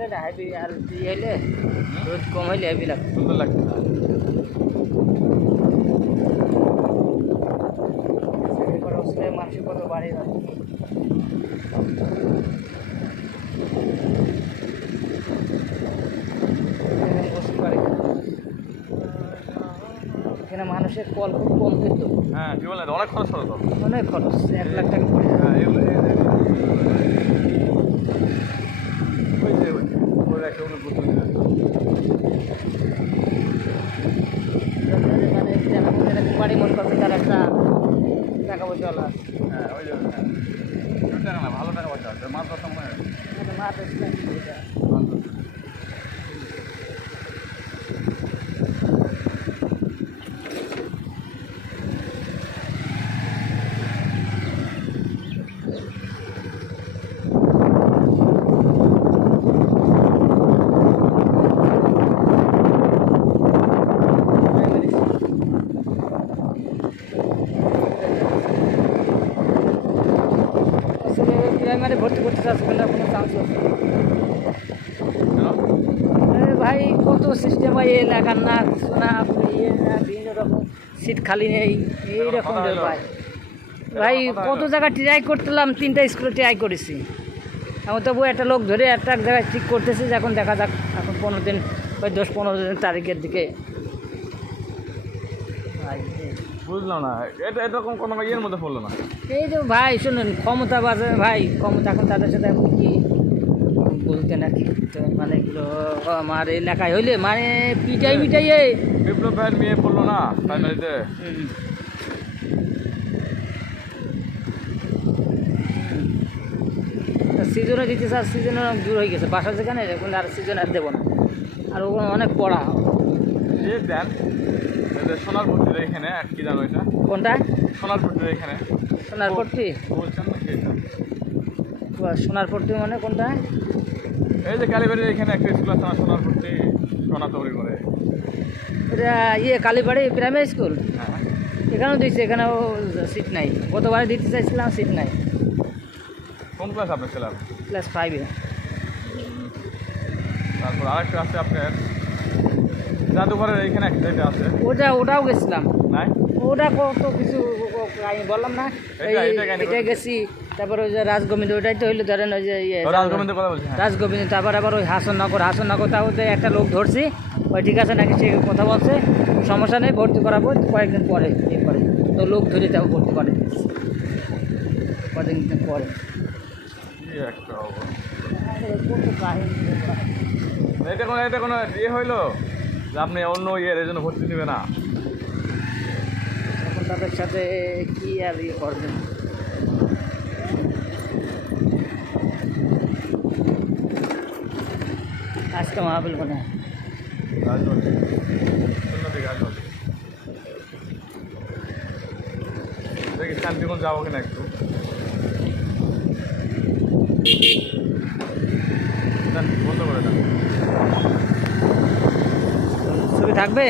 লাগে না হেভি আর হইলে রোদ কম হইলে হেভি লাগে সুন্দর লাগছে মানুষের কত বাড়ি এখানে মানুষের কল খুব কম কিন্তু হ্যাঁ কি বলেন অনেক খরচ হলো তো অনেক খরচ 1 লাখ টাকা পড়ে হ্যাঁ ওই যে ওই একটা অন্য বুঝতে মানে এরকম বাড়ি মন করবে তার একটা টাকা পয়সা হলো হ্যাঁ ওই যে টাকা না ভালো টাকা পয়সা আছে মাত্র সময় মাছ প্রাইমারি ভর্তি করতে চাচ্ছি না কোনো চান্স আছে ভাই কত সিস্টেম হয় এলাকার না শোনা আপনি না বিভিন্ন রকম সিট খালি নেই এইরকম ভাই ভাই কত জায়গায় ট্রাই করতেলাম 3টা স্কুলে ট্রাই করেছি এখন তবু একটা লোক ধরে একটা জায়গায় ঠিক করতেছে যে এখন দেখা যাক এখন 15 দিন ওই 10-15 দিন তারিখের দিকে বুঝলাম না এটা এরকম কোনো ইয়ের মধ্যে পড়লো না এই যে ভাই শুনুন ক্ষমতা বাজে ভাই ক্ষমতা এখন তাদের সাথে এখন কি বলতে না কি মানে এগুলো আমার এলাকায় হইলে মানে পিটাই বিপ্লব ভাইয়ের মেয়ে পড়লো না প্রাইমারিতে সিজনে দিতে স্যার সিজনে দূর হয়ে গেছে বাসা যেখানে এখন আর সিজন আর দেবো না আর ওখানে অনেক পড়া যে দেন সোনার ভর্তির এখানে কি জানো এটা কোনটা সোনার ভর্তির এখানে সোনারপট্টি বলছেন নাকি সোনারপট্টি মানে কোনটা এই যে কালীবাড়ির এখানে একটা স্কুল আছে না সোনার ভর্তি সোনা তৈরি করে এটা কালীবাড়ি প্রাইমারি স্কুল হ্যাঁ এখানেও দিচ্ছে এখানেও সিট নাই গতবারে দিতে চাইছিলাম সিট নাই কোন ক্লাস আপনার ছিলাম ক্লাস 5-এ তারপর আরেকটা আছে আপনার জাদুঘরের এইখানে একটা আছে ওটাও গেছিলাম নাই ওটা কত কিছু আমি বললাম না এটা গেছি তারপরে ওই যে রাজগোবিন্দ ওইটাই তো হইলো ধরেন ওই যে রাজগোবিন্দের কথা বলছি রাজগোবিন্দ তারপর আবার ওই হাসননগর তাও একটা লোক ধরছি ওই ঠিক আছে নাকি সে কথা বলছে সমস্যা নেই ভর্তি করাবো কয়েকদিন পরে করে তো লোক ধরে তাও ভর্তি করে কয়েকদিন পরে এটা কোনো ইয়ে হইলো যে আপনি অন্য ইয়ের জন্য ভর্তি নেবে না এখন তাদের সাথে কি আর ইয়ে করবেন আজকে মাহফিল মনে হয় দেখি শান্তিগঞ্জ যাবো কিনা একটু বন্ধ করে দেন ছবি থাকবে